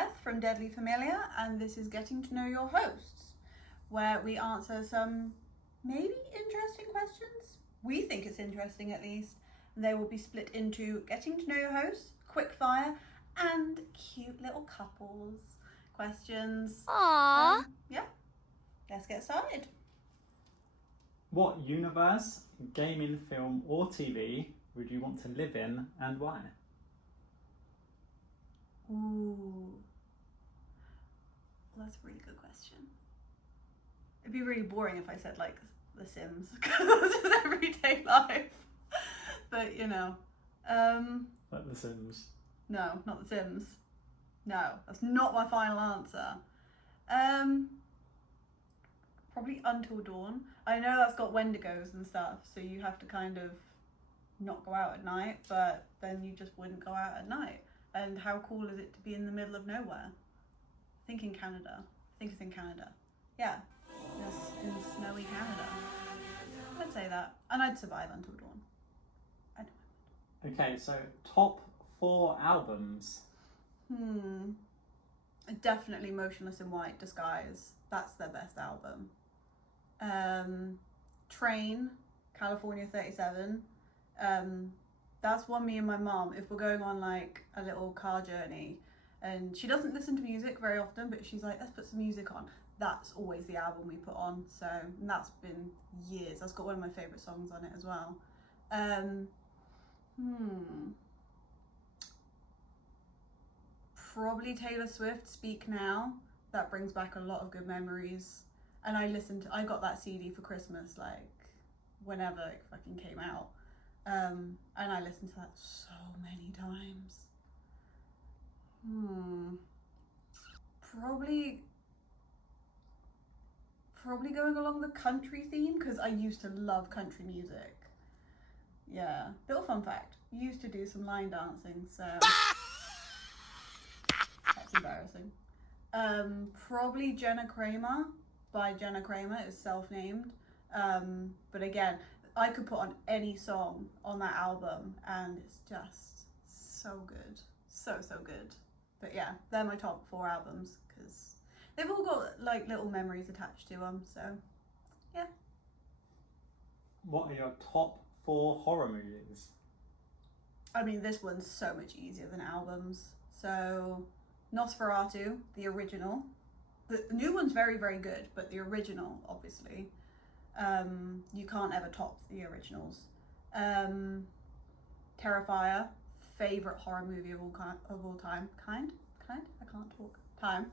Beth from Deadly Familiar, and this is Getting to Know Your Hosts, where we answer some maybe interesting questions. We think it's interesting, at least. And they will be split into Getting to Know Your Hosts, Quickfire, and cute little couples questions. Aww. Yeah, let's get started. What universe, gaming, film, or TV would you want to live in, and why? Ooh, well, that's a really good question. It'd be really boring if I said like The Sims, because that's just everyday life. But you know, Like The Sims. no, not The Sims. No, that's not my final answer. Probably Until Dawn. I know that's got Wendigos and stuff, so you have to kind of not go out at night, but then you just wouldn't go out at night. And how cool is it to be in the middle of nowhere? I think in Canada. I think it's in Canada. Yeah, yes, in snowy Canada. I'd say that. And I'd survive Until Dawn. I don't know. Okay, so top 4 albums. Definitely Motionless in White, Disguise. That's their best album. Train, California 37. That's one me and my mom, if we're going on like a little car journey, and she doesn't listen to music very often, but she's like, let's put some music on. That's always the album we put on. So, and that's been years. That's got one of my favourite songs on it as well. Probably Taylor Swift, Speak Now. That brings back a lot of good memories. And I got that CD for Christmas, like, whenever it fucking came out. And I listened to that so many times. Probably going along the country theme, because I used to love country music. Yeah, little fun fact, used to do some line dancing, so that's embarrassing. Probably Jenna Kramer by Jenna Kramer, is self-named. But again, I could put on any song on that album and it's just so good. So good. But yeah, they're my top 4 albums because they've all got like little memories attached to them, so yeah. What are your top 4 horror movies? I mean, this one's so much easier than albums. So Nosferatu, the original. The new one's very, very good, but the original, obviously, you can't ever top the originals. Terrifier, favorite horror movie of all time. I can't talk. Time.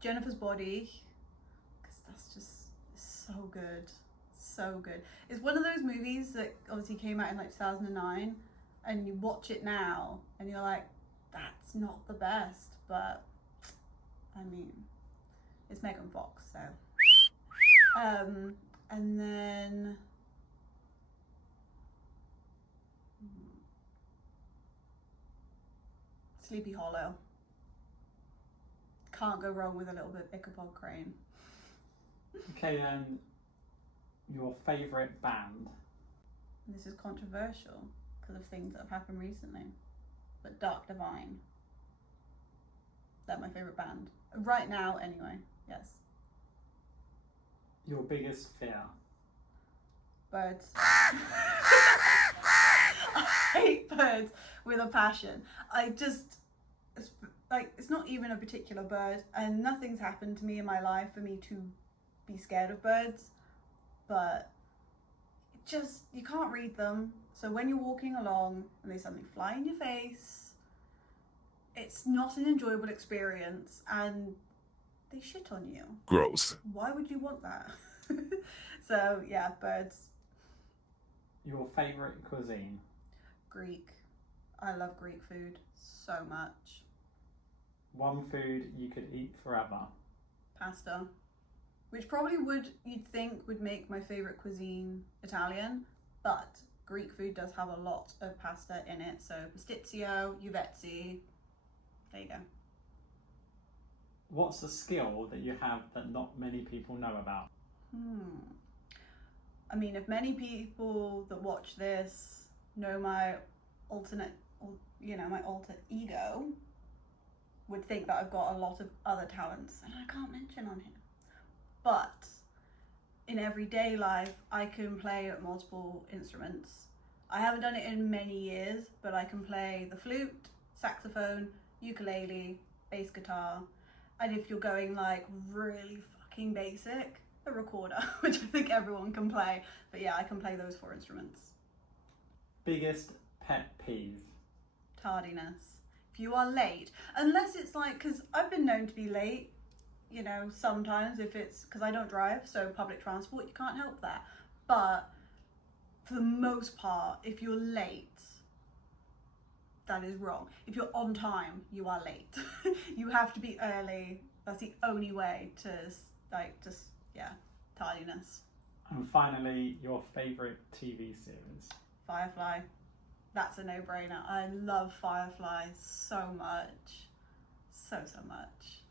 Jennifer's Body, because that's just so good. So good. It's one of those movies that obviously came out in like 2009, and you watch it now and you're like, that's not the best, but I mean, it's Megan Fox, so. And then Sleepy Hollow. Can't go wrong with a little bit of Ichabod Crane. Okay, your favourite band? This is controversial because of things that have happened recently, but Dark Divine. They're my favourite band. Right now, anyway, yes. Your biggest fear? Birds. I hate birds with a passion. It's not even a particular bird, and nothing's happened to me in my life for me to be scared of birds, but you can't read them. So when you're walking along and they suddenly fly in your face, it's not an enjoyable experience, and they shit on you. Gross. Why would you want that? So yeah, birds. Your favourite cuisine? Greek. I love Greek food so much. One food you could eat forever? Pasta. Which probably you'd think would make my favourite cuisine Italian, but Greek food does have a lot of pasta in it, so pastizio, uvezzi, there you go. What's a skill that you have that not many people know about? I mean, if many people that watch this know my alter ego, would think that I've got a lot of other talents, and I can't mention on here. But in everyday life, I can play multiple instruments. I haven't done it in many years, but I can play the flute, saxophone, ukulele, bass guitar, and if you're going like really fucking basic, a recorder, which I think everyone can play. But yeah, I can play those 4 instruments. Biggest pet peeve? Tardiness. If you are late, unless it's like, because I've been known to be late, you know, sometimes if it's because I don't drive, so public transport, you can't help that. But for the most part, if you're late, that is wrong. If you're on time, you are late. You have to be early. That's the only way to, like, just, yeah, tardiness. And finally, your favourite TV series? Firefly. That's a no-brainer. I love Firefly so much. So much.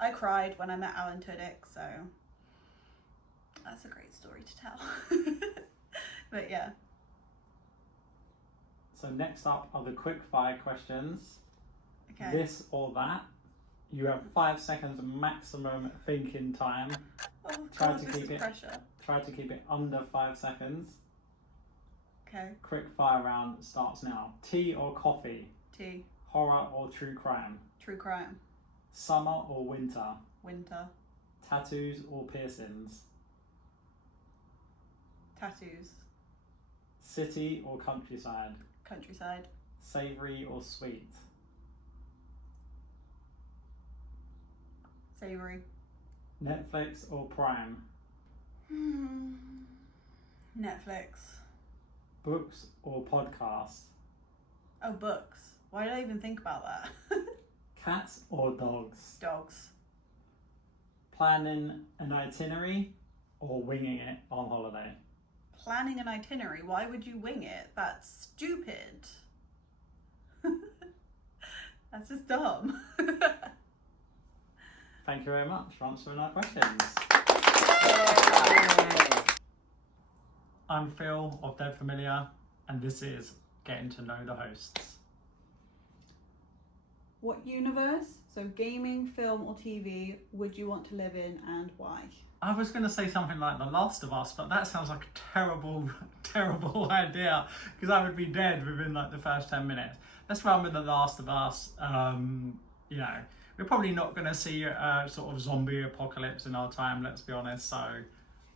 I cried when I met Alan Tudyk, so that's a great story to tell. But yeah. So next up are the quick fire questions. Okay. This or that. You have 5 seconds maximum thinking time. Oh Try God, to this keep is it- pressure. Try to keep it under 5 seconds. Okay. Quick fire round starts now. Tea or coffee? Tea. Horror or true crime? True crime. Summer or winter? Winter. Tattoos or piercings? Tattoos. City or countryside? Countryside. Savoury or sweet? Savoury. Netflix or Prime? Netflix. Books or podcast? Oh, books. Why did I even think about that? Cats or dogs? Dogs. Planning an itinerary or winging it on holiday? Planning an itinerary. Why would you wing it? That's stupid. That's just dumb. Thank you very much for answering our questions. I'm Phil of Dead Familiar, and this is Getting to Know the Hosts. What universe, so gaming, film or TV, would you want to live in and why? I was going to say something like The Last of Us, but that sounds like a terrible, terrible idea, because I would be dead within like the first 10 minutes. Let's run with The Last of Us. You know, we're probably not going to see a sort of zombie apocalypse in our time, let's be honest, so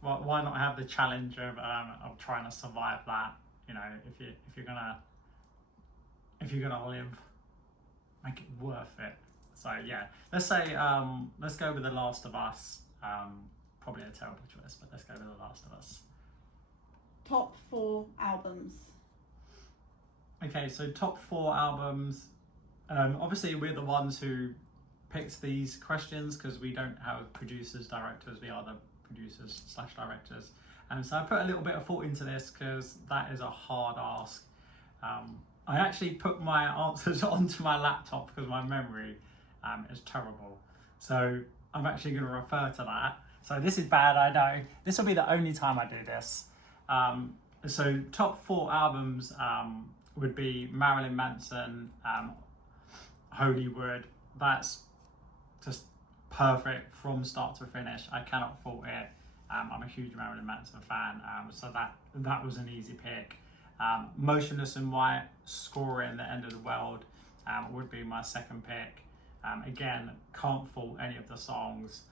why not have the challenge of trying to survive that? You know, if you're gonna live, make it worth it. So yeah, let's say let's go with The Last of Us. Probably a terrible choice, but let's go with The Last of Us. Top 4 albums. Okay, so top 4 albums. Obviously, we're the ones who picked these questions because we don't have producers, directors. We are the producers / directors. And so I put a little bit of thought into this because that is a hard ask. I actually put my answers onto my laptop because my memory is terrible. So I'm actually going to refer to that. So this is bad, I know. This will be the only time I do this. So top 4 albums would be Marilyn Manson, Hollywood. That's just perfect from start to finish. I cannot fault it. I'm a huge Marilyn Manson fan, so that was an easy pick. Motionless in White, Scoring, The End of the World would be my second pick. Again, can't fault any of the songs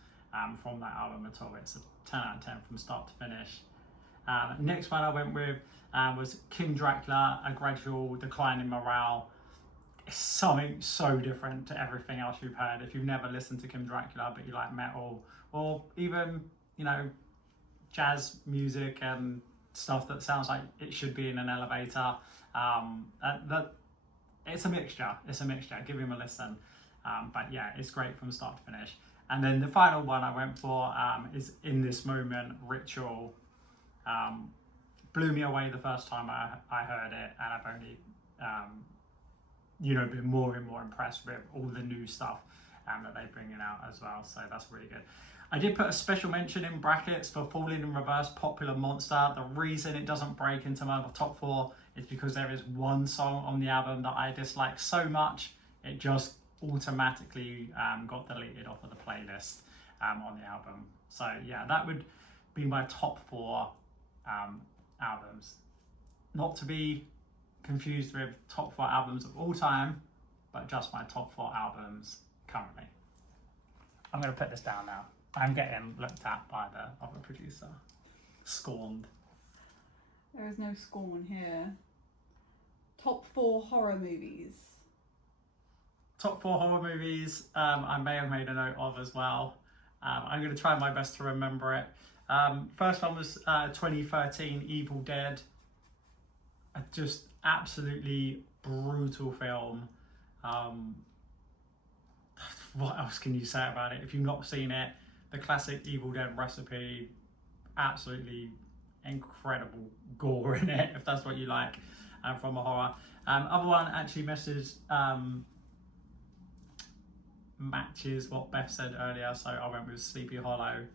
from that album at all. It's a 10 out of 10 from start to finish. Next one I went with was King Dracula, A Gradual Decline in Morale. It's something so different to everything else you've heard. If you've never listened to King Dracula but you like metal or even, you know, jazz music and stuff that sounds like it should be in an elevator, it's a mixture. Give him a listen. But yeah, it's great from start to finish. And then the final one I went for is In This Moment, Ritual. Blew me away the first time I heard it, and I've only been more and more impressed with all the new stuff that they're bringing out as well. So that's really good. I did put a special mention in brackets for Falling in Reverse, Popular Monster. The reason it doesn't break into my top 4 is because there is one song on the album that I dislike so much, it just automatically got deleted off of the playlist on the album. So yeah, that would be my top 4 albums. Not to be confused with top 4 albums of all time, but just my top 4 albums currently. I'm going to put this down now. I'm getting looked at by the other producer. Scorned. There is no scorn here. Top 4 horror movies. Top 4 horror movies I may have made a note of as well. I'm going to try my best to remember it. First one was 2013 Evil Dead. A just absolutely brutal film. What else can you say about it? If you've not seen it, the classic Evil Dead recipe, absolutely incredible gore in it, if that's what you like from a horror. Other one actually matches what Beth said earlier, so I went with Sleepy Hollow.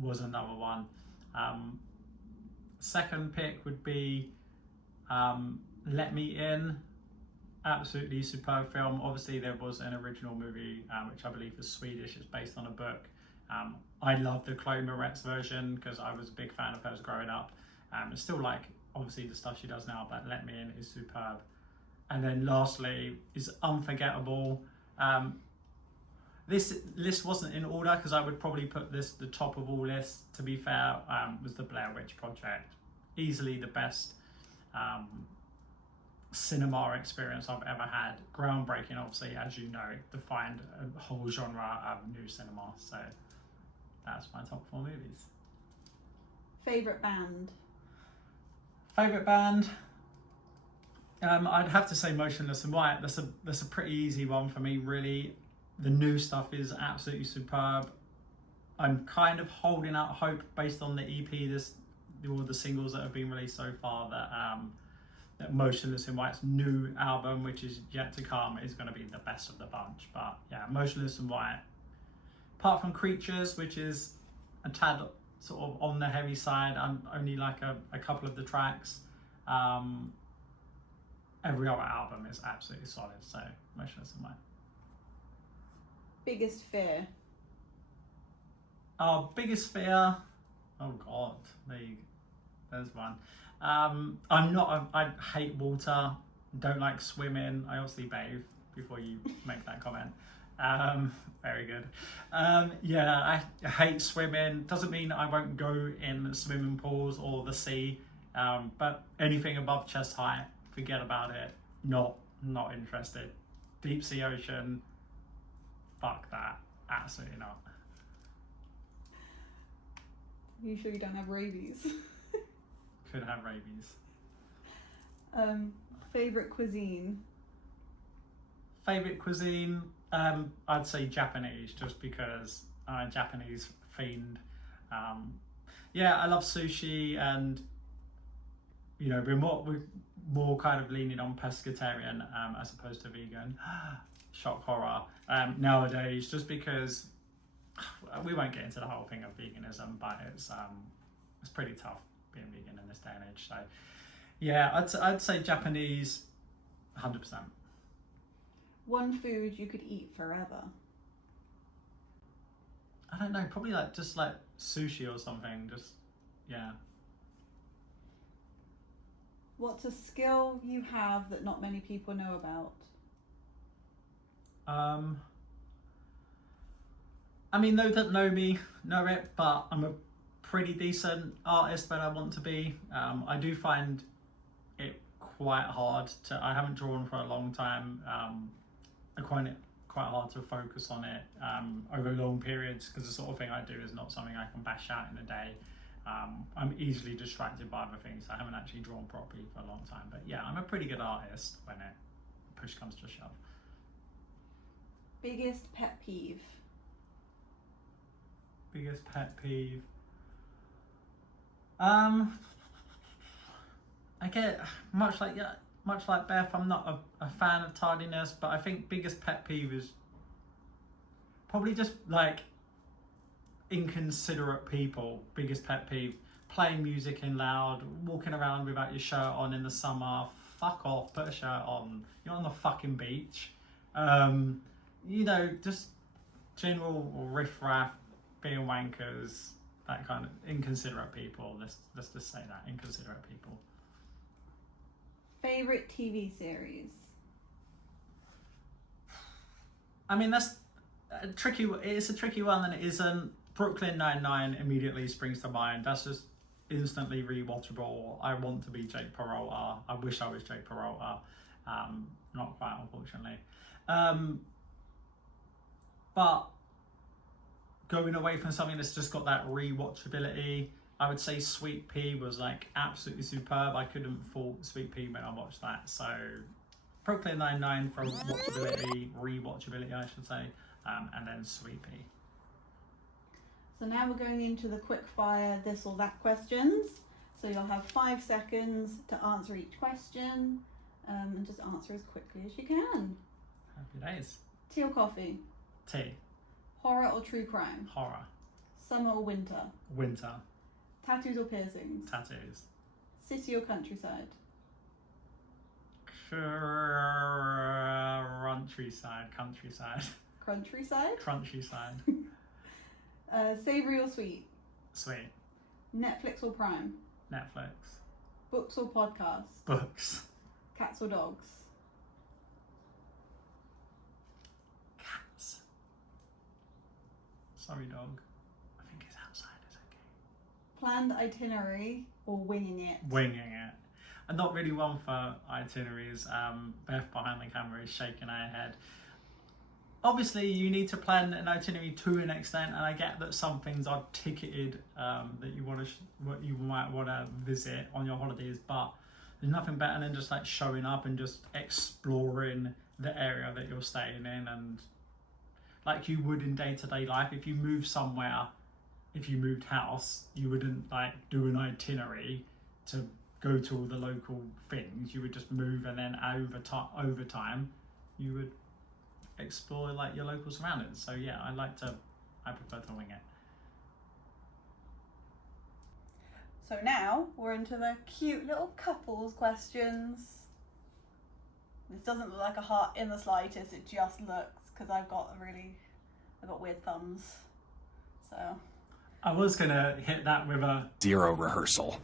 Was another one. Second pick would be Let Me In. Absolutely superb film. Obviously there was an original movie which I believe is Swedish. It's based on a book. I love the Chloe Moretz version because I was a big fan of hers growing up. And still like obviously the stuff she does now, but Let Me In is superb. And then lastly is Unforgettable. This list wasn't in order because I would probably put this the top of all lists, to be fair. Was the Blair Witch Project. Easily the best cinema experience I've ever had. Groundbreaking, obviously, as you know, it defined a whole genre of new cinema. So that's my top 4 movies. Favourite band? Favourite band? I'd have to say Motionless in White. That's a pretty easy one for me, really. The new stuff is absolutely superb. I'm kind of holding out hope based on the EP, all the singles that have been released so far, that Motionless in White's new album, which is yet to come, is going to be the best of the bunch. But yeah, Motionless in White. Apart from Creatures, which is a tad sort of on the heavy side, I'm only like a couple of the tracks. Every other album is absolutely solid, so Motionless in White. Biggest fear? Our biggest fear? Oh God, there's one. I hate water, don't like swimming. I obviously bathe before you make that comment. Very good. Yeah, I hate swimming. Doesn't mean I won't go in swimming pools or the sea, but anything above chest height, forget about it. Not interested. Deep sea ocean, fuck that. Absolutely not. Are you sure you don't have rabies? Could have rabies. Favourite cuisine? Favourite cuisine? I'd say Japanese, just because I'm a Japanese fiend. Yeah, I love sushi, and you know, we're more kind of leaning on pescatarian as opposed to vegan. Shock horror nowadays, just because we won't get into the whole thing of veganism, but it's pretty tough being vegan in this day and age. So yeah, I'd say Japanese, 100%. One food you could eat forever? I don't know, probably just like sushi or something. Just yeah. What's a skill you have that not many people know about? I mean, those that know me know it, but I'm a pretty decent artist when I want to be. I do find it quite hard I haven't drawn for a long time. I find it quite hard to focus on it over long periods, because the sort of thing I do is not something I can bash out in a day. I'm easily distracted by other things. I haven't actually drawn properly for a long time, but yeah, I'm a pretty good artist when push comes to shove. Biggest pet peeve? Biggest pet peeve? I get much like Beth, I'm not a fan of tardiness, but I think biggest pet peeve is probably just like inconsiderate people. Biggest pet peeve: playing music in loud, walking around without your shirt on in the summer. Fuck off, put a shirt on. You're on the fucking beach. You know, just general riffraff, being wankers, that kind of inconsiderate people. Let's just say that, inconsiderate people. Favorite TV series? I mean, that's a tricky. It's a tricky one, and it isn't. Brooklyn Nine-Nine immediately springs to mind. That's just instantly rewatchable. I want to be Jake Peralta. I wish I was Jake Peralta. Not quite, unfortunately. But going away from something that's just got that rewatchability, I would say Sweet Pea was like absolutely superb. I couldn't fault Sweet Pea when I watched that. So Brooklyn Nine-Nine for rewatchability, I should say, and then Sweet Pea. So now we're going into the quick fire this or that questions. So you'll have 5 seconds to answer each question, and just answer as quickly as you can. Happy days. Tea or coffee? Tea. Horror or true crime? Horror. Summer or winter? Winter. Tattoos or piercings? Tattoos. City or countryside? Countryside. Countryside? Countryside. Savoury or sweet? Sweet. Netflix or Prime? Netflix. Books or podcasts? Books. Cats or dogs? Cats. Sorry, dog. I think it's outside. It's okay. Planned itinerary or winging it? Winging it. I'm not really one for itineraries. Beth behind the camera is shaking her head. Obviously, you need to plan an itinerary to an extent, and I get that some things are ticketed that you want to, what you might want to visit on your holidays. But there's nothing better than just like showing up and just exploring the area that you're staying in, and like you would in day-to-day life. If you move somewhere, if you moved house, you wouldn't like do an itinerary to go to all the local things. You would just move, and then over time, you would explore like your local surroundings. So yeah, I prefer to wing it. So now we're into the cute little couples questions. This doesn't look like a heart in the slightest, it just looks, because I've got weird thumbs. So I was gonna hit that with a 0 rehearsal.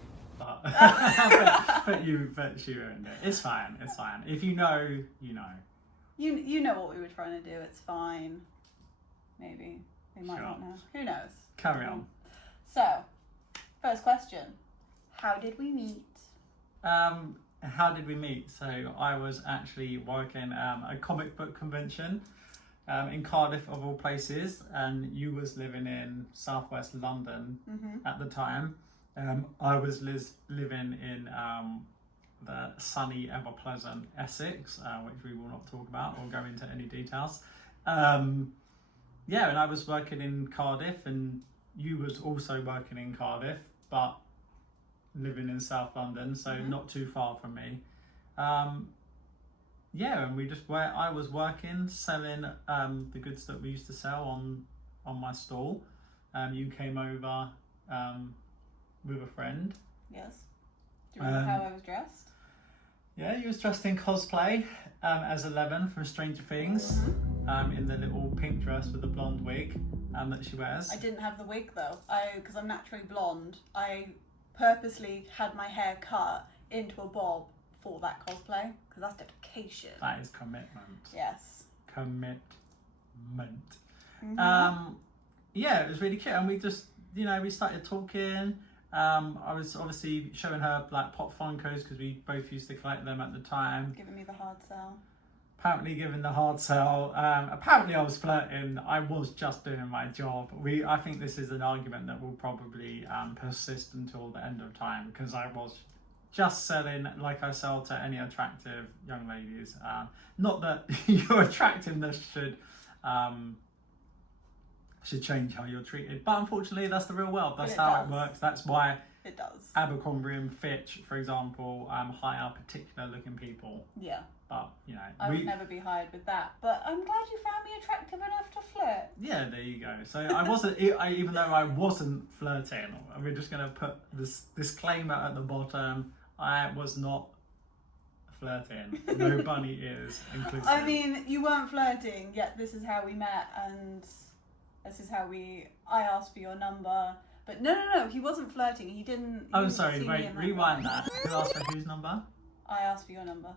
but she ruined it. It's fine. If you know, you know. You know what we were trying to do, it's fine. Maybe. They might Sure. not know. Who knows? Carry on. So, first question. How did we meet? How did we meet? So I was actually working a comic book convention in Cardiff, of all places, and you was living in southwest London at the time. I was living in the sunny, ever-pleasant Essex, which we will not talk about or go into any details. And I was working in Cardiff, and you was also working in Cardiff, but living in South London, so not too far from me. And I was working, selling the goods that we used to sell on my stall. You came over with a friend. Yes. Do you remember how I was dressed? Yeah, you was dressed in cosplay as Eleven from Stranger Things, in the little pink dress with the blonde wig that she wears. I didn't have the wig though, because I'm naturally blonde. I purposely had my hair cut into a bob for that cosplay, because that's dedication. That is commitment. Yes. Commitment. It was really cute, and we just, we started talking. I was obviously showing her like Pop Funkos, because we both used to collect them at the time. Giving me the hard sell. Apparently giving the hard sell. Apparently I was flirting. I was just doing my job. I think this is an argument that will probably persist until the end of time, because I was just selling like I sell to any attractive young ladies. Not that your attractiveness should change how you're treated, but unfortunately that's the real world. That's how it works. That's why it does. Abercrombie and Fitch, for example, hire particular looking people. Yeah. But I would never be hired with that. But I'm glad you found me attractive enough to flirt. Yeah, there you go. So I wasn't, even though I wasn't flirting, we're just going to put this disclaimer at the bottom. I was not flirting. No bunny ears inclusive. I mean, you weren't flirting, yet this is how we met, and this is how I asked for your number. But no, he wasn't flirting. He didn't. Oh, sorry, wait, rewind that. Who asked for whose number? I asked for your number.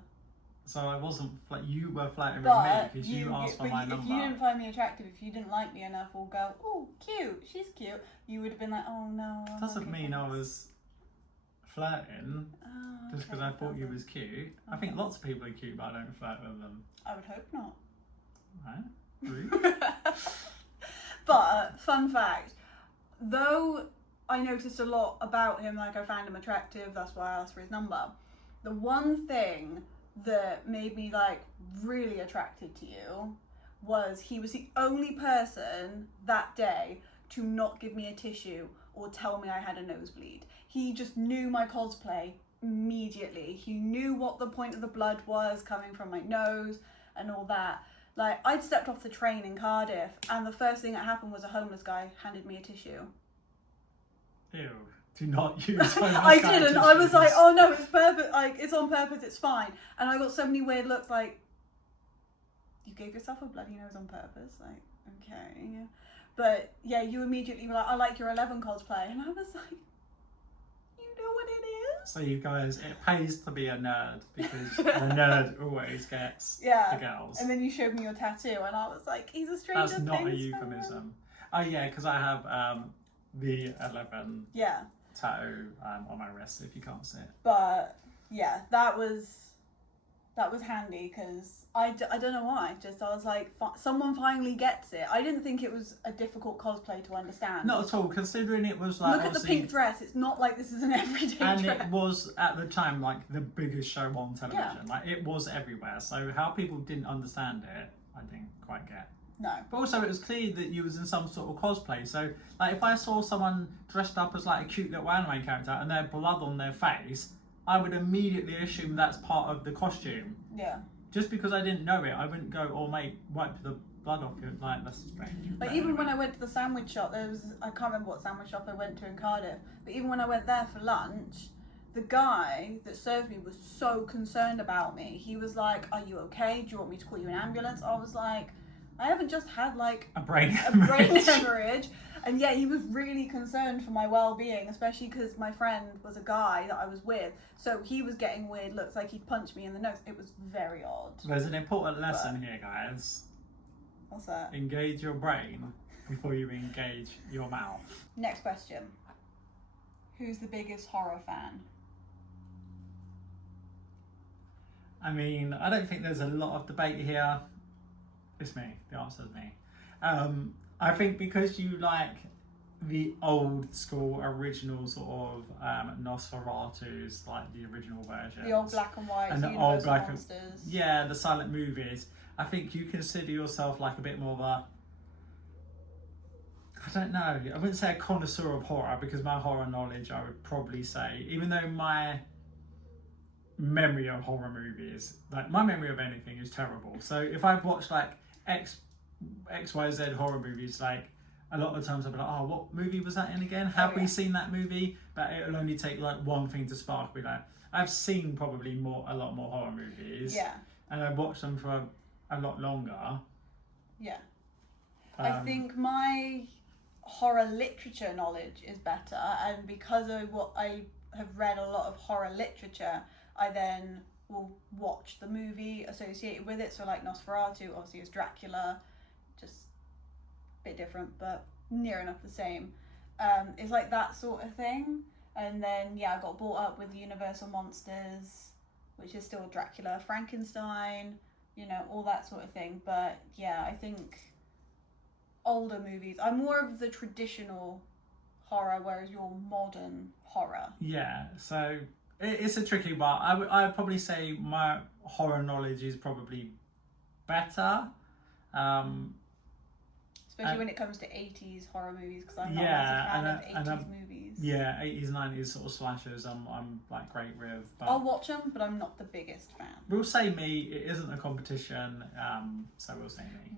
So I wasn't, you were flirting with But me because you asked for my if number. you didn't find me attractive, if you didn't like me enough or go, oh, cute, she's cute, you would have been like, oh no. Doesn't okay, mean I thanks. was flirting Oh, just because okay, I thought you doesn't. was cute. I think lots of people are cute, but I don't flirt with them. I would hope not. Right? Rude. But, fun fact, though I noticed a lot about him, like I found him attractive, that's why I asked for his number. The one thing that made me like really attracted to you was he was the only person that day to not give me a tissue or tell me I had a nosebleed. He just knew my cosplay immediately. He knew what the point of the blood was coming from my nose and all that. Like, I'd stepped off the train in Cardiff and the first thing that happened was a homeless guy handed me a tissue. Ew. Do not use homeless I guy didn't. I was tissues. like, oh no, it's perfect. Like, it's on purpose. It's fine. And I got so many weird looks. Like, you gave yourself a bloody nose on purpose. Like, okay. But yeah, you immediately were like, I like your 11 cosplay, and I was like, you know what it is? So you guys, it pays to be a nerd because the nerd always gets Yeah. the girls. And then you showed me your tattoo, and I was like, he's a Stranger That's not a Things euphemism. Oh yeah, because I have the 11 fan. Yeah. tattoo on my wrist if you can't see it. But yeah, that was handy because I don't know why. Just I was like, someone finally gets it. I didn't think it was a difficult cosplay to understand. Not at all, considering it was like Look at the pink dress. It's not like this is an everyday and dress. it was at the time like the biggest show on television. Yeah. Like it was everywhere. So how people didn't understand it, I didn't quite get. No. But also it was clear that you was in some sort of cosplay. So like if I saw someone dressed up as like a cute little anime character and they had blood on their face, I would immediately assume that's part of the costume. Yeah. Just because I didn't know it, I wouldn't go, oh mate, wipe the blood off you. Like that's strange. But But even anyway. when I went to the sandwich shop, I can't remember what sandwich shop I went to in Cardiff, but even when I went there for lunch, the guy that served me was so concerned about me. He was like, are you okay? Do you want me to call you an ambulance? I was like, I haven't just had like a brain a brain hemorrhage. And yeah, he was really concerned for my well-being, especially because my friend was a guy that I was with. So he was getting weird looks, like he'd punched me in the nose. It was very odd. There's an important lesson here, guys. What's that? Engage your brain before you engage your mouth. Next question. Who's the biggest horror fan? I mean, I don't think there's a lot of debate here. It's me. The answer is me. I think because you like the old school original sort of Nosferatu's, like the original version. The old black and white, And the Universal old black and- monsters. Yeah, the silent movies. I think you consider yourself like a bit more of a, I don't know, I wouldn't say a connoisseur of horror because my horror knowledge, I would probably say, even though my memory of horror movies, like my memory of anything is terrible. So if I've watched like XYZ horror movies, like a lot of the times I'll be like, oh, what movie was that in again? Have we seen that movie? But it'll only take like one thing to spark me. Like I've seen probably a lot more horror movies. Yeah. And I've watched them for a lot longer. Yeah. I think my horror literature knowledge is better, and because of what I have read a lot of horror literature, I then will watch the movie associated with it. So like Nosferatu obviously is Dracula, just a bit different but near enough the same. It's like that sort of thing. And then yeah, I got brought up with Universal monsters, which is still Dracula, Frankenstein, you know, all that sort of thing. But yeah, I think older movies, I'm more of the traditional horror, whereas you're modern horror. Yeah, so it's a tricky one. I would probably say my horror knowledge is probably better. Especially when it comes to 80s horror movies, because I'm not yeah, a massive fan of 80s movies. Yeah, 80s, 90s sort of slashers I'm like great with. But I'll watch them, but I'm not the biggest fan. we'll say me, it isn't a competition, so we'll say me.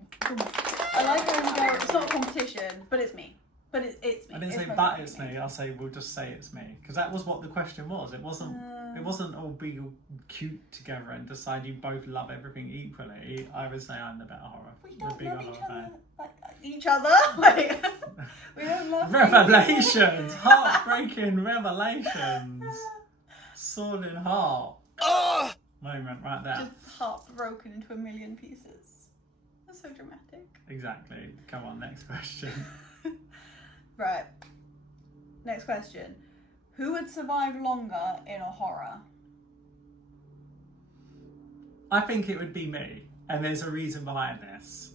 I like how you go, it's not a competition, but it's me. But it's me. I didn't say but it's me. I'll say we'll just say it's me because that was what the question was. It wasn't. It wasn't all be all cute together and decide you both love everything equally. I would say I'm the better horror. We don't the love bigger each horror other fan. like each other. Like, we don't love Revelations, heartbreaking revelations, sword in heart. Moment right there. Just heart broken into a million pieces. That's so dramatic. Exactly. Come on, next question. Right. Next question. Who would survive longer in a horror? I think it would be me, and there's a reason behind this.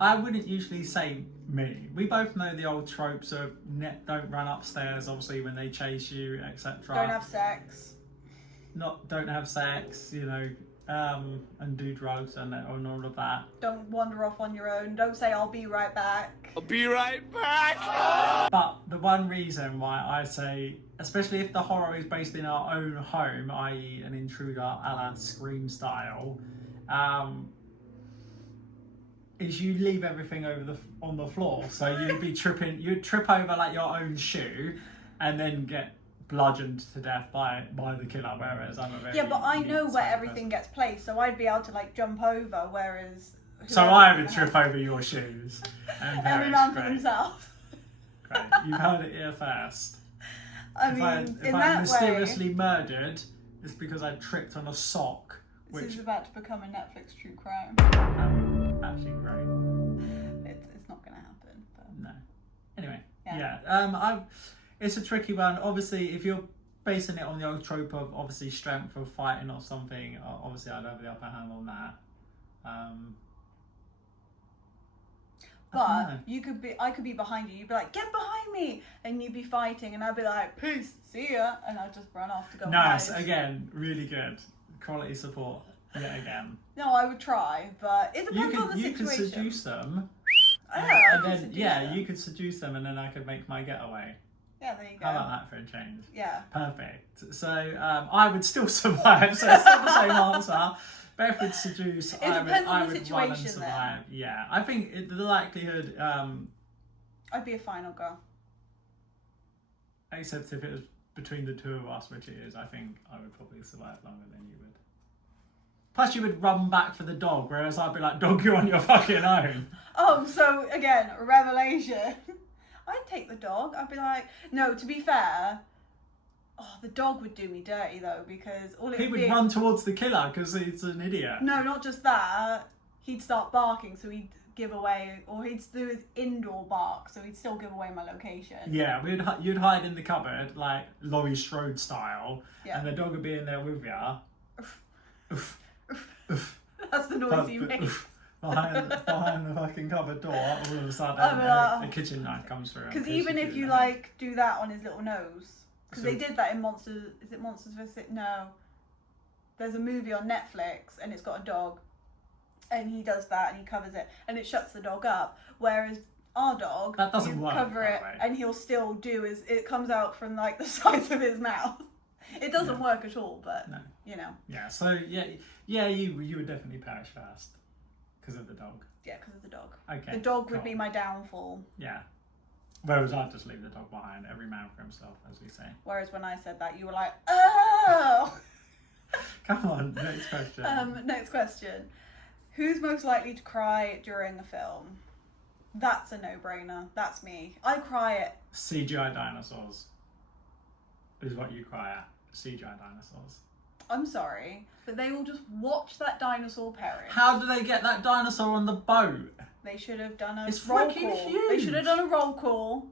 I wouldn't usually say me. We both know the old tropes of don't run upstairs, obviously, when they chase you, etc. Don't have sex. Don't have sex, you know, and do drugs and all of that. Don't wander off on your own. Don't say, I'll be right back. I'll be right back. But the one reason why I say, especially if the horror is based in our own home, i.e. an intruder a la Scream style, is you leave everything on the floor. So you'd trip over like your own shoe and then get bludgeoned to death by the killer, whereas I'm a very... Yeah, but I know where person. everything gets placed, so I'd be able to like jump over, whereas... So I would trip over your shoes. And Every man for himself. Great. You've heard it here first. I mean, if I'm mysteriously murdered, it's because I tripped on a sock. This is about to become a Netflix true crime. Actually, great. It's not going to happen. But... No. Anyway, yeah. It's a tricky one. Obviously, if you're basing it on the old trope of obviously strength of fighting or something, obviously I'd have the upper hand on that. But I could be behind you. You'd be like, get behind me, and you'd be fighting, and I'd be like, peace, see ya, and I'd just run off to go. Nice. hide. Again, really good. Quality support. Yet again. No, I would try, but it depends on the situation. You could seduce them. You could seduce them, and then I could make my getaway. Yeah, there you go. How about that for a change? Yeah. Perfect. So I would still survive. So it's not the same answer. Beth would seduce. It depends on the situation, survive. Then. Yeah, I think the likelihood. I'd be a final girl. Except if it was between the two of us, which it is, I think I would probably survive longer than you would. Plus, you would run back for the dog, whereas I'd be like, dog, you're on your fucking own. Oh, so again, a revelation. I'd take the dog. I'd be like, no, to be fair, the dog would do me dirty though, because he would run towards the killer because he's an idiot. No, not just that. He'd start barking, so he'd give away, or he'd do his indoor bark, so he'd still give away my location. Yeah, you'd hide in the cupboard like Laurie Strode style, yeah. And the dog would be in there with you. That's the noise you make. Behind the fucking cupboard door, all of a sudden a kitchen knife comes through. Because even if you like do that on his little nose, because they did that in Monsters. Is it Monsters vs. No. There's a movie on Netflix and it's got a dog, and he does that and he covers it and it shuts the dog up. Whereas our dog, that doesn't work, cover it way. And he'll still do it comes out from like the sides of his mouth. It doesn't work at all, but you know. Yeah. So you would definitely perish first. Because of the dog. Yeah, because of the dog. Okay. The dog would be my downfall. Yeah. Whereas I'd just leave the dog behind. Every man for himself, as we say. Whereas when I said that, you were like, oh! Come on, next question. Next question. Who's most likely to cry during a film? That's a no-brainer. That's me. I cry at... CGI dinosaurs is what you cry at. CGI dinosaurs. I'm sorry, but they will just watch that dinosaur perish. How do they get that dinosaur on the boat? They should have done a It's roll freaking call. huge. They should have done a roll call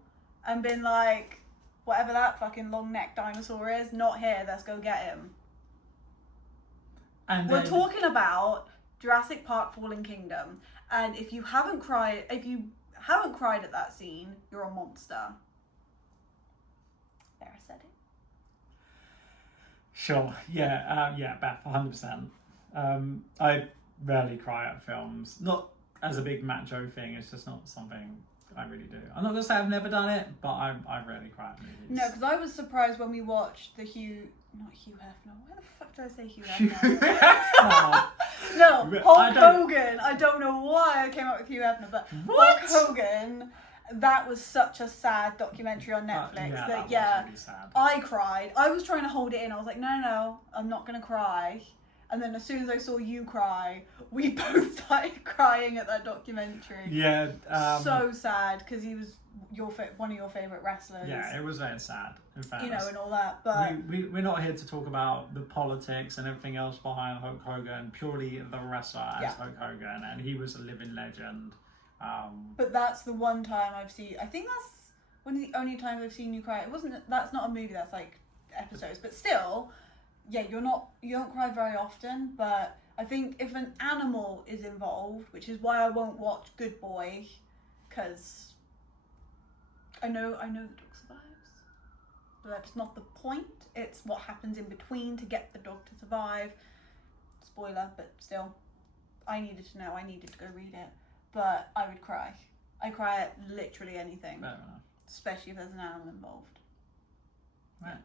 and been like, whatever that fucking long neck dinosaur is, not here, let's go get him. And we're talking about Jurassic Park Fallen Kingdom, and if you haven't cried at that scene, you're a monster. There, I said it. Sure, yeah, Beth, 100%. I rarely cry at films. Not as a big macho thing, it's just not something I really do. I'm not going to say I've never done it, but I rarely cry at movies. No, because I was surprised when we watched not Hugh Hefner. Why the fuck did I say Hugh Hefner? No, Hulk Hogan. I don't know why I came up with Hugh Hefner, but what? Hulk Hogan. That was such a sad documentary on Netflix. that was really sad. I cried. I was trying to hold it in. I was like, no, I'm not gonna cry. And then as soon as I saw you cry, we both started crying at that documentary. Yeah. So sad because he was one of your favorite wrestlers. Yeah, it was very sad. In fairness. You know, and all that. But we're not here to talk about the politics and everything else behind Hulk Hogan. Purely the wrestler as Hulk Hogan, and he was a living legend. But that's the one time I've seen. I think that's one of the only times I've seen you cry. That's not a movie. That's like episodes, but still. Yeah, you don't cry very often, but I think if an animal is involved, which is why I won't watch Good Boy, because I know the dog survives, but that's not the point. It's what happens in between to get the dog to survive. Spoiler, but still, I needed to know. I needed to go read it, but I would cry. I cry at literally anything, especially if there's an animal involved. Right,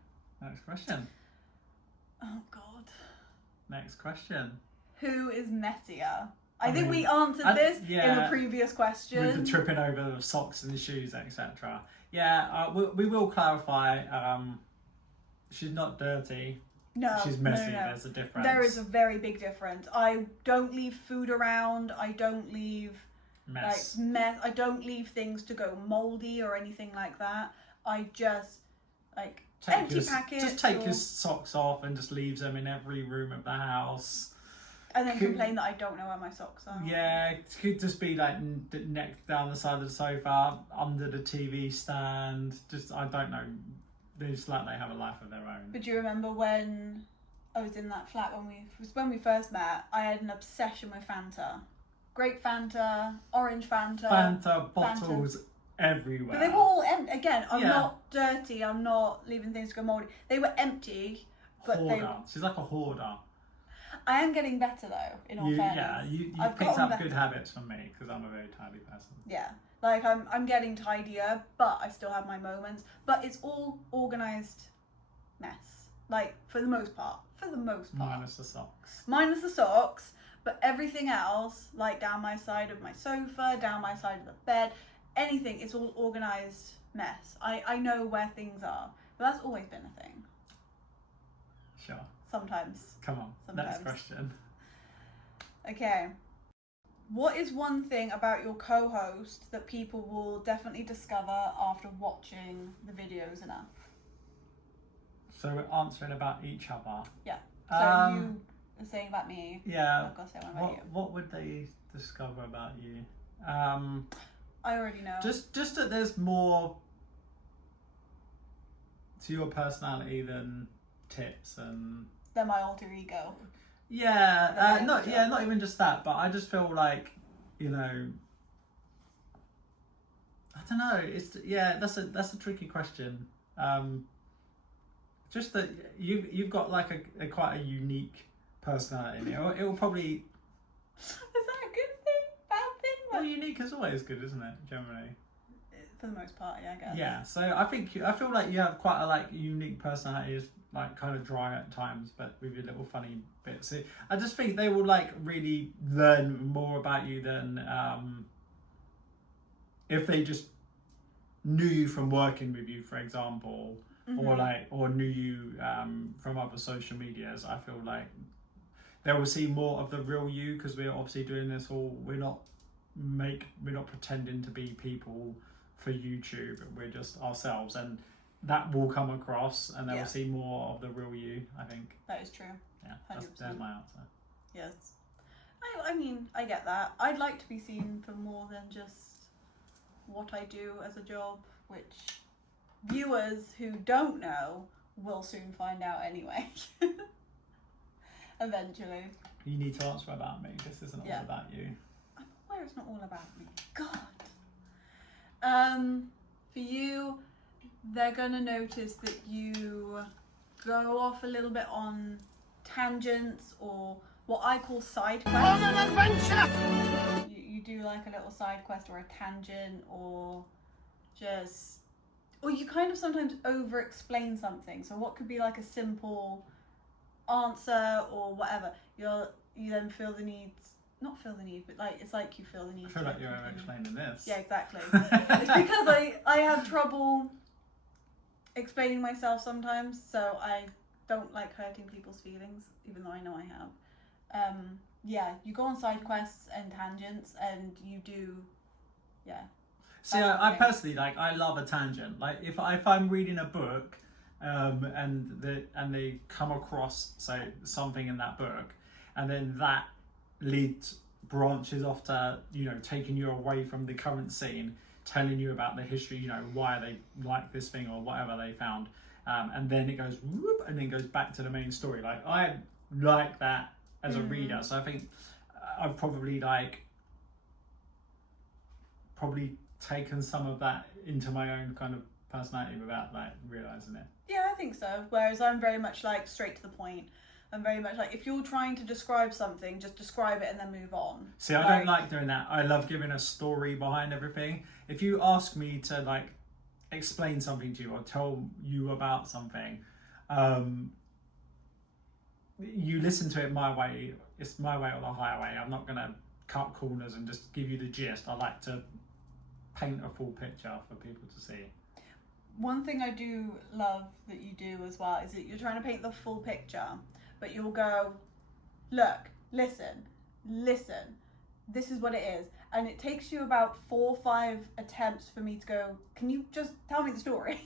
next question. Oh God. Next question. Who is messier? I think we answered this in the previous question. With the tripping over of socks and shoes, etc. Yeah, we will clarify. She's not dirty. No, she's messy. No. There's a difference. There is a very big difference. I don't leave food around. I don't leave mess. I don't leave things to go moldy or anything like that. I just empty packets. Just take your socks off and just leaves them in every room of the house. And then complain that I don't know where my socks are. Yeah, it could just be like neck down the side of the sofa, under the TV stand. Just, I don't know. They just like they have a life of their own. But do you remember when I was in that flat when we first met? I had an obsession with Fanta. Grape Fanta, orange Fanta. Fanta bottles everywhere. But they were all empty. Again, I'm not dirty. I'm not leaving things to go mouldy. They were empty. But hoarder. She's like a hoarder. I am getting better though, in all fairness. Yeah, you've picked up good habits from me because I'm a very tidy person. Yeah, like I'm getting tidier, but I still have my moments. But it's all organised mess, like for the most part. Minus the socks. Minus the socks, but everything else, like down my side of my sofa, down my side of the bed, anything, it's all organised mess. I know where things are, but that's always been a thing. Sure. Sometimes. Come on, next question. Okay. What is one thing about your co-host that people will definitely discover after watching the videos enough? So we're answering about each other. Yeah. So you are saying about me. Yeah. I've got to say one about you. What would they discover about you? I already know. Just that there's more to your personality than tits and. They're my alter ego. Yeah, not even just that, but I just feel like, you know, I don't know. That's a tricky question. Just that you've got like a quite a unique personality. It will probably. Is that a good thing? Bad thing? Well, unique is always good, isn't it? Generally. For the most part, yeah, I guess. Yeah, so I feel like you have quite a unique personality. Is like kind of dry at times, but with your little funny bits. So I just think they will like learn more about you than if they just knew you from working with you, for example, or knew you from other social medias. I feel like they will see more of the real you because we're obviously doing this all. We're not pretending to be people for YouTube. We're just ourselves, and that will come across, and they will see more of the real you. I think that is true. Yeah, that's my answer. Yes, I mean I get that. I'd like to be seen for more than just what I do as a job, which viewers who don't know will soon find out anyway. Eventually. You need to answer about me. This isn't all about you. I'm aware it's not all about me. God. For you, they're gonna notice that you go off a little bit on tangents or what I call side quests. On an adventure! You do like a little side quest or a tangent or you kind of sometimes over explain something. So what could be like a simple answer or whatever, you then feel the need, not feel the need, but like it's like you feel the need. I feel like you're explaining this. Yeah, exactly. It's because I have trouble explaining myself sometimes, so I don't like hurting people's feelings, even though I know I have. Yeah, you go on side quests and tangents, and you do, yeah. See, I personally I love a tangent. Like if I'm reading a book, and they come across something in that book, and then that branches off to taking you away from the current scene, telling you about the history, why they like this thing or whatever they found, and then it goes whoop, and then goes back to the main story. Like I like that as a reader, so I think I've probably taken some of that into my own kind of personality without realizing it. Yeah, I think so. Whereas I'm very much straight to the point. I'm very much if you're trying to describe something, just describe it and then move on. See, I don't like doing that. I love giving a story behind everything. If you ask me to explain something to you or tell you about something, you listen to it my way. It's my way or the highway. I'm not gonna cut corners and just give you the gist. I like to paint a full picture for people to see. One thing I do love that you do as well is that you're trying to paint the full picture, but you'll go, look, listen, this is what it is. And it takes you about 4 or 5 attempts for me to go, can you just tell me the story?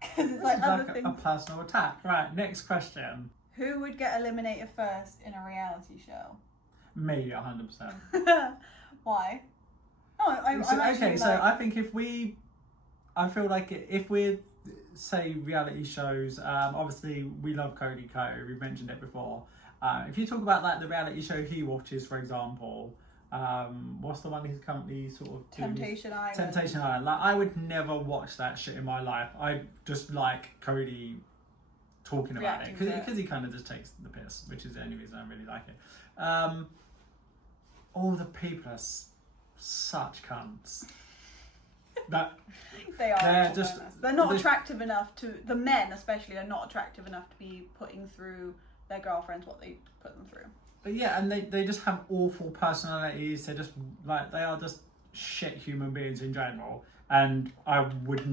Because it's other things. A personal attack. Right, next question. Who would get eliminated first in a reality show? Me, 100%. Why? Oh, I'm actually so I think I feel like if we're, say, reality shows, obviously we love Cody Ko, we've mentioned it before. If you talk about the reality show he watches, for example, what's the one he's currently sort of doing? Temptation Island. Temptation Island. I would never watch that shit in my life. I just like Cody talking about it because he kind of just takes the piss, which is the only reason I really like it. All the people are such cunts. They are. They're not they're attractive enough to. The men especially are not attractive enough to be putting through their girlfriends what they put them through. But yeah, and they just have awful personalities. They just they are just shit human beings in general. And I would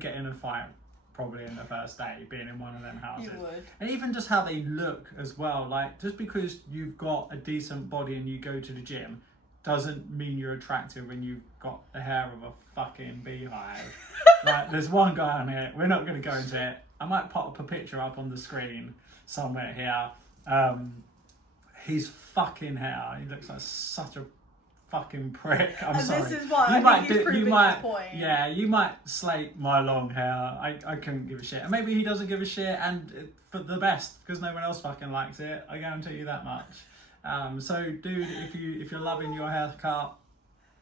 get in a fight probably in the first day being in one of them houses. You would. And even just how they look as well. Just because you've got a decent body and you go to the gym doesn't mean you're attractive when you've got the hair of a fucking beehive. There's one guy on here, we're not going to go into it. I might pop a picture up on the screen somewhere here. His fucking hair, he looks like such a fucking prick. I'm sorry. This is why I think he's proving his point. Yeah, you might slate my long hair. I couldn't give a shit. And maybe he doesn't give a shit, and for the best, because no one else fucking likes it. I guarantee you that much. So dude, if you're loving your haircut,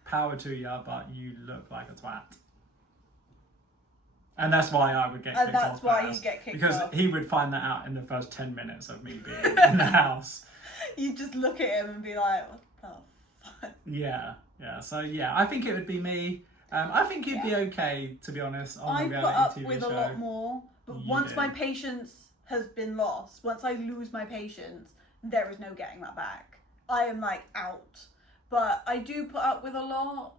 power to you, but you look like a twat. And that's why I would get kicked off. And that's why you get kicked off. Because he would find that out in the first 10 minutes of me being in the house. You just look at him and be like, what the fuck? Yeah. So yeah, I think it would be me. I think you'd be okay, to be honest, on the reality TV show. I put up with a lot more, but once my patience has been lost, once I lose my patience, there is no getting that back. I am out. But I do put up with a lot,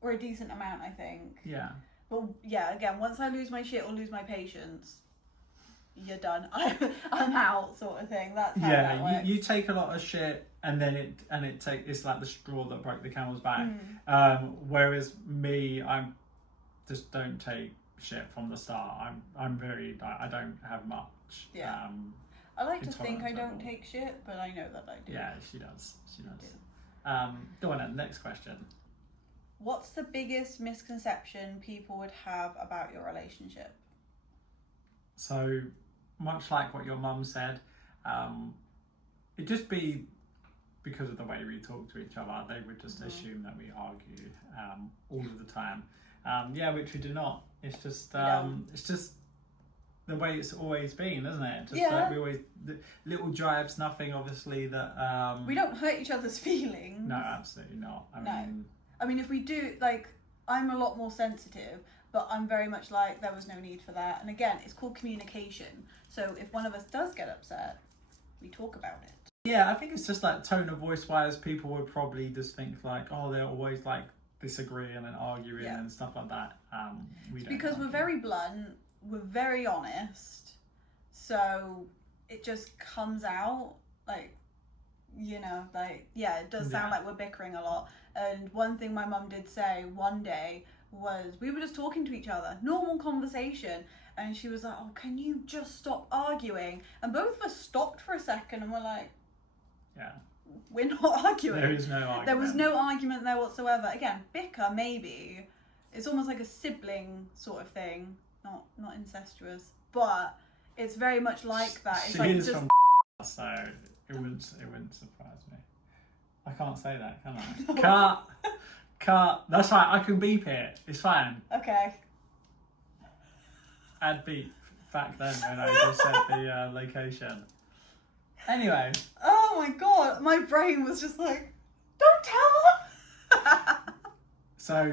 or a decent amount, I think. Yeah. But yeah, again, once I lose my shit or lose my patience, you're done. I'm out, sort of thing. That's how that works. You take a lot of shit, and then it's like the straw that broke the camel's back. Whereas me, I just don't take shit from the start. I'm very I don't have much. Yeah. I like to think I don't take shit, but I know that I do. Yeah, she does. Go on then, next question. What's the biggest misconception people would have about your relationship? So, much like what your mum said, it'd just be because of the way we talk to each other. They would just assume that we argue all of the time. Which we do not. It's just the way it's always been, isn't it? We always little jibes, nothing obviously that we don't hurt each other's feelings. No, absolutely not. I mean if we do, I'm a lot more sensitive, but I'm very much there was no need for that. And again, it's called communication. So if one of us does get upset, we talk about it. Yeah, I think it's just like tone of voice wise, people would probably just think like, oh, they're always like disagreeing and arguing and stuff like that. We don't Because we're argue. very blunt, we're very honest, so it just comes out like, you know, like, yeah, it does sound Yeah. like we're bickering a lot. And one thing my mum did say one day was, we were just talking to each other, normal conversation, and she was like, oh, can you just stop arguing? And both of us stopped for a second and we're like, Yeah, we're not arguing. there is no argument. There was no argument there whatsoever. Again, bicker maybe. It's almost like a sibling sort of thing, not incestuous, but it's very much like that. It's She like is just from so it wouldn't surprise me. I can't say that, can I? No. Cut. That's right. I can beep it. It's fine. okay. Add beep back then when I just said the location. Anyway, Oh my god, my brain was just like, don't tell her. so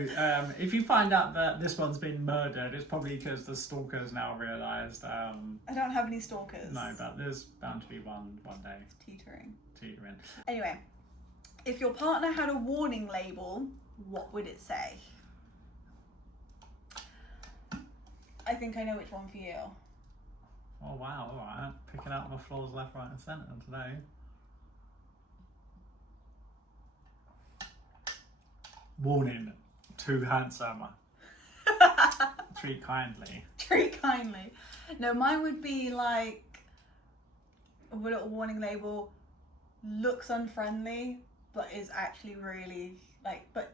if you find out that this one's been murdered, it's probably because the stalker's now realised. I don't have any stalkers. No, but there's bound to be one day. Teetering. Teetering. Anyway, if your partner had a warning label, what would it say? I think I know which one for you. Oh wow! All right, picking out my flaws left, right, and centre today. Warning: too handsome. Treat kindly. Treat kindly. No, mine would be like a little warning label, looks unfriendly, but is actually really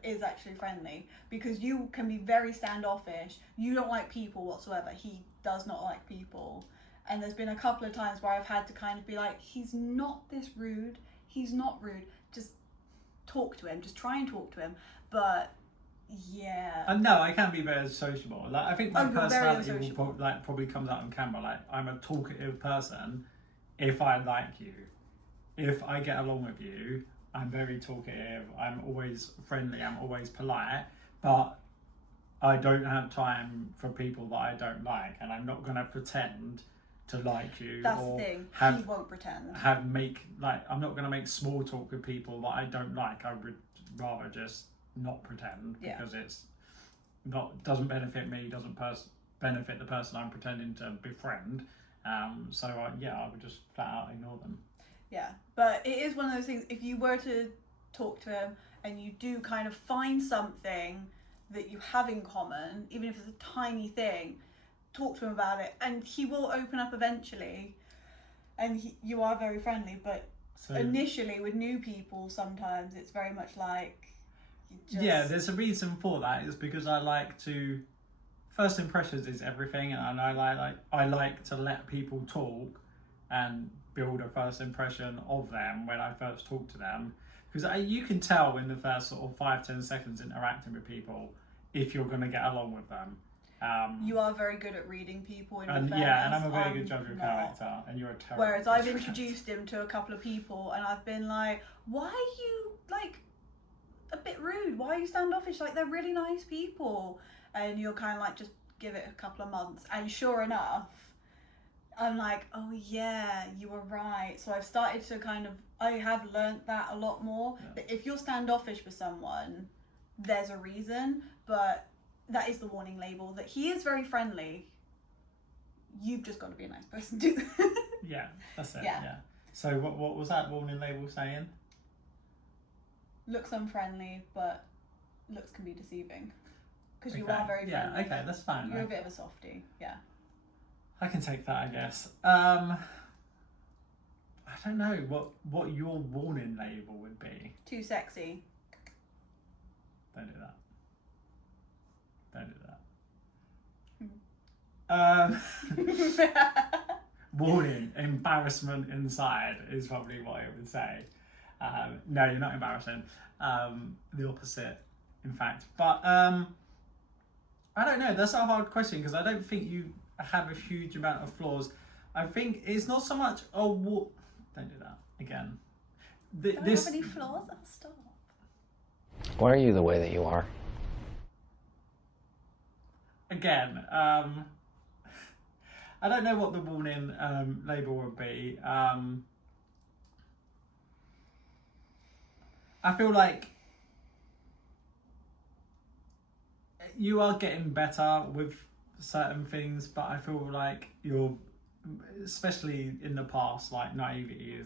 is actually friendly, because you can be very standoffish. You don't like people whatsoever. He does not like people. And there's been a couple of times where I've had to kind of be like, he's not this rude. He's not rude. Just talk to him. Just try and talk to him. But yeah. And no, I can be very sociable. Like I think my Oh, you're very personality will sociable. probably comes out on camera. Like I'm a talkative person. If I like you, if I get along with you, I'm very talkative. I'm always friendly. I'm always polite. But I don't have time for people that I don't like, and I'm not gonna pretend to like you. That's or the thing. Have, He won't pretend. I'm not gonna make small talk with people that I don't like. I would rather just not pretend, because it's doesn't benefit me, doesn't benefit the person I'm pretending to befriend. I would just flat out ignore them. Yeah, but it is one of those things, if you were to talk to him and you do kind of find something that you have in common, even if it's a tiny thing, talk to him about it, and he will open up eventually, and you are very friendly. But So initially with new people, sometimes it's very much like you just... yeah, there's a reason for that. It's because I like to, first impressions is everything, and I like to let people talk and build a first impression of them when I first talk to them, because you can tell in the first sort of 5-10 seconds interacting with people if you're going to get along with them. You are very good at reading people, in and fairness. yeah, and I'm a very good judge of not. character, and you're a terrible. Whereas I've judge of introduced him to a couple of people and I've been like, why are you like a bit rude? Why are you standoffish? Like, they're really nice people. And you're kind of like, just give it a couple of months. And sure enough, I'm like, oh yeah, you were right. So I've started to I have learnt that a lot more. Yeah. That if you're standoffish with someone, there's a reason, but that is the warning label, that he is very friendly. You've just got to be a nice person too. Yeah, that's it. Yeah. Yeah. So what was that warning label saying? Looks unfriendly, but looks can be deceiving. Because you Okay. are very Yeah. friendly. Okay, that's fine. You're a bit of a softie. Yeah. I can take that, I guess. I don't know what your warning label would be. Too sexy. Don't do that. Don't do that. Warning: embarrassment inside is probably what I would say. No, you're not embarrassing. The opposite, in fact. But I don't know. That's a hard question, because I don't think you have a huge amount of flaws. I think it's not so much don't do that again. Don't have any flaws? I'll stop. Why are you the way that you are? Again, I don't know what the warning label would be. I feel like you are getting better with certain things, but I feel like you're, especially in the past, like naivety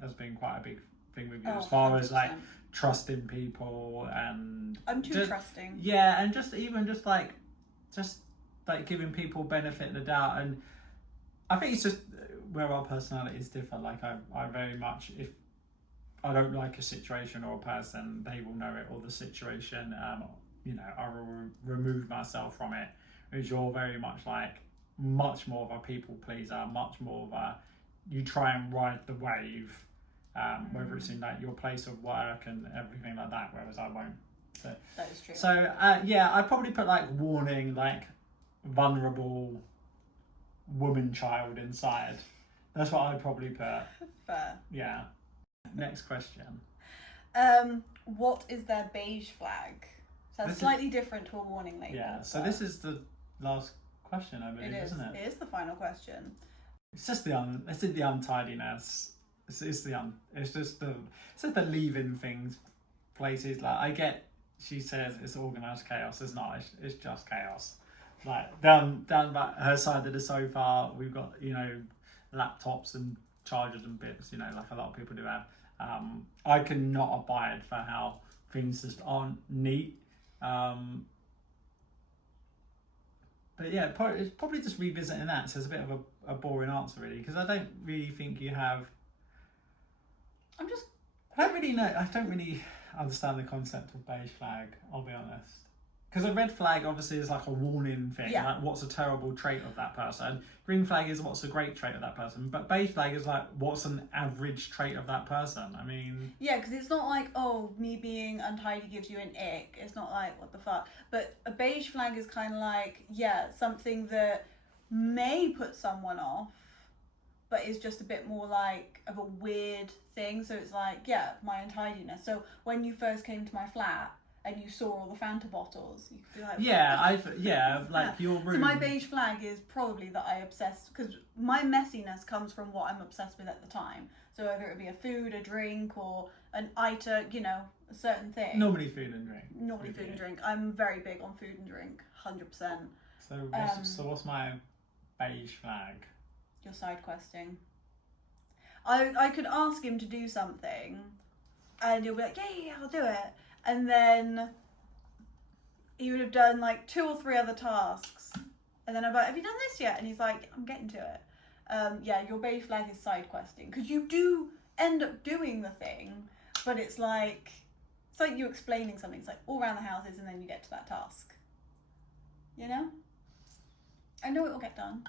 has been quite a big thing with you, as far as like 100%. trusting people and I'm too trusting. Yeah, and just giving people benefit of the doubt. And I think it's just where our personalities differ. Like I very much, if I don't like a situation or a person, they will know it, or the situation, I will remove myself from it. Whereas you're very much like much more of a people pleaser, much more of a, you try and ride the wave, whether it's in like your place of work and everything like that, whereas I won't. So, That is true. so yeah, I'd probably put like warning, like vulnerable woman child inside. That's what I'd probably put. Fair. Yeah. Next question. What is their beige flag? So that's slightly different to a warning label. Yeah, so this is the last question, I believe, isn't it? It is the final question. It's just the untidiness. It's just the leaving things places. Like I get, she says it's organised chaos. It's not. It's just chaos. Like down by her side of the sofa, we've got laptops and chargers and bits. Like a lot of people do have. I cannot abide for how things just aren't neat. But yeah, it's probably just revisiting that. So it's a bit of a boring answer, really, because I don't really think you have. I don't really understand the concept of beige flag. I'll be honest. Because a red flag obviously is like a warning thing, like what's a terrible trait of that person. Green flag is what's a great trait of that person. But beige flag is like what's an average trait of that person. I mean... Yeah, because it's not like, oh, me being untidy gives you an ick. It's not like, what the fuck. But a beige flag is kind of like, yeah, something that may put someone off, but is just a bit more like of a weird thing. So it's like, yeah, my untidiness. So when you first came to my flat, and you saw all the Fanta bottles, you could be like, like your room. So my beige flag is probably that I obsess, because my messiness comes from what I'm obsessed with at the time. So whether it be a food, a drink, or an item, a certain thing. Normally food and drink. Normally food and drink. I'm very big on food and drink, 100%. So what's my beige flag? You're side questing. I could ask him to do something, and he'll be like, yeah, I'll do it. And then he would have done like 2 or 3 other tasks. And then I'm like, have you done this yet? And he's like, I'm getting to it. Yeah, your beige flag is side questing. Because you do end up doing the thing, but it's like you explaining something. It's like all around the houses and then you get to that task. I know it will get done.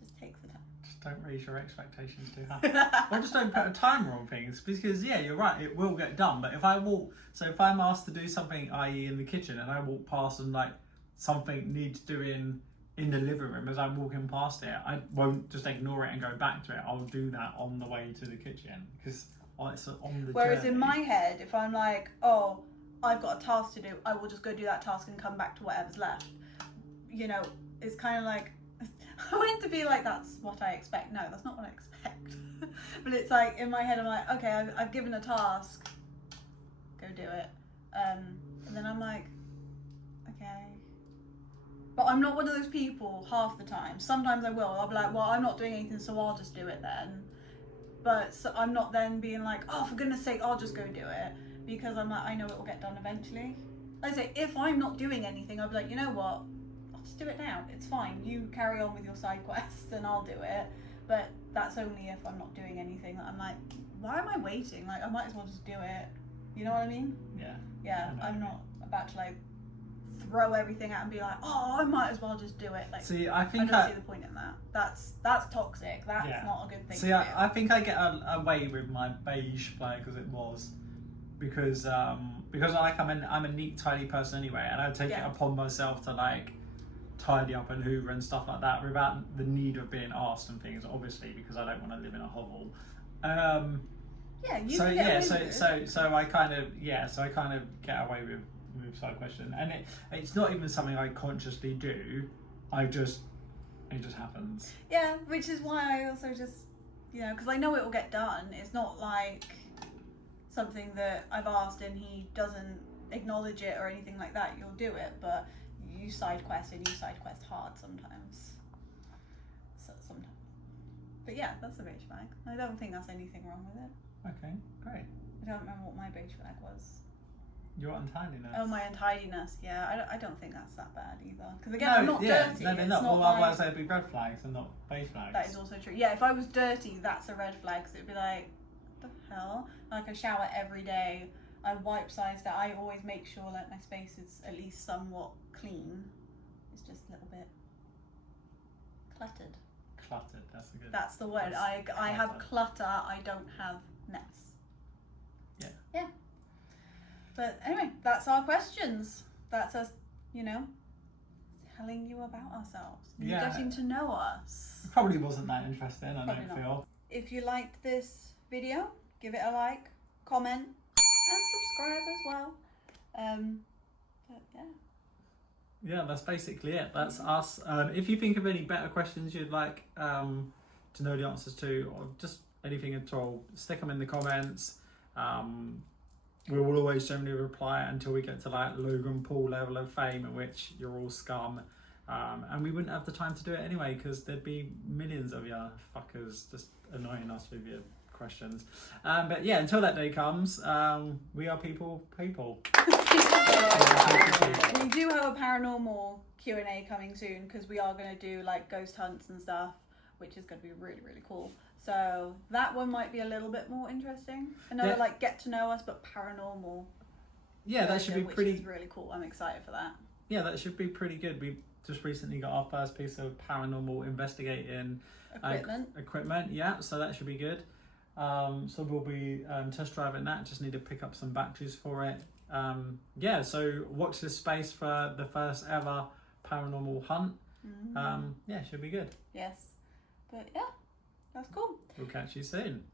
It just takes the time. Don't raise your expectations too high. Or just don't put a timer on things, because yeah, you're right, it will get done. But if I'm asked to do something, i.e. in the kitchen, and I walk past and like something needs doing in the living room as I'm walking past it, I won't just ignore it and go back to it. I'll do that on the way to the kitchen, because it's on the Whereas journey. in my head, if I'm like, oh, I've got a task to do, I will just go do that task and come back to whatever's left. It's kind of like, I want it to be like, that's what I expect. No, that's not what I expect. But it's like, in my head, I'm like, okay, I've given a task, go do it. And then I'm like, okay. But I'm not one of those people half the time. Sometimes I will. I'll be like, well, I'm not doing anything, so I'll just do it then. But so I'm not then being like, oh, for goodness sake, I'll just go do it. Because I'm like, I know it will get done eventually. Like I say, if I'm not doing anything, I'll be like, you know what? Just do it now. It's fine. You carry on with your side quests and I'll do it. But that's only if I'm not doing anything. That I'm like, why am I waiting? Like, I might as well just do it. You know what I mean? Yeah. Yeah, I'm not about to like throw everything out and be like, oh, I might as well just do it. Like, see, I don't see the point in that. That's toxic. That's not a good thing. See, to do. I think I get away with my beige flag as it was, because like I'm a neat, tidy person anyway, and I take it upon myself to like tidy up and hoover and stuff like that without the need of being asked and things, obviously, because I don't want to live in a hovel. So I kind of get away with side question, and it's not even something I consciously do. It just happens. Yeah, which is why I also just, because I know it will get done. It's not like something that I've asked and he doesn't acknowledge it or anything like that, you'll do it. But you side quest and you side quest hard sometimes. Sometimes. But yeah, that's a beige flag. I don't think there's anything wrong with it. Okay, great. I don't remember what my beige flag was. Your untidiness. Oh, my untidiness. Yeah, I don't think that's that bad either. Because again, I'm not dirty. No, they're It's not. not Well, like... say it'd be red flags and not beige flags. That is also true. Yeah, if I was dirty, that's a red flag. So it'd be like, what the hell? Like, I shower every day. I wipe sides that I always make sure that my space is at least somewhat clean. It's just a little bit cluttered. Cluttered, that's a good. That's the word. That's I have cluttered. clutter. I don't have mess. Yeah. Yeah. But anyway, that's our questions. That's us, telling you about ourselves. You Yeah. getting to know us. Probably wasn't that interesting, I Probably don't not. feel. If you liked this video, give it a like, comment, and subscribe as well. But yeah. Yeah, that's basically it. That's us. If you think of any better questions you'd like to know the answers to, or just anything at all, stick them in the comments. We will always generally reply until we get to like Logan Paul level of fame, in which you're all scum. And we wouldn't have the time to do it anyway, because there'd be millions of you fuckers just annoying us with your questions. But yeah, until that day comes, we are people. We do have a paranormal Q&A coming soon, because we are going to do like ghost hunts and stuff, which is going to be really, really cool. So that one might be a little bit more interesting. Another like get to know us, but paranormal. Yeah, that should be which pretty. is really cool. I'm excited for that. Yeah, that should be pretty good. We just recently got our first piece of paranormal investigating equipment. Yeah, so that should be good. So we'll be test driving that. Just need to pick up some batteries for it. Yeah, so watch this space for the first ever paranormal hunt. Mm-hmm. Yeah, should be good. Yes, but yeah, that's cool. We'll catch you soon.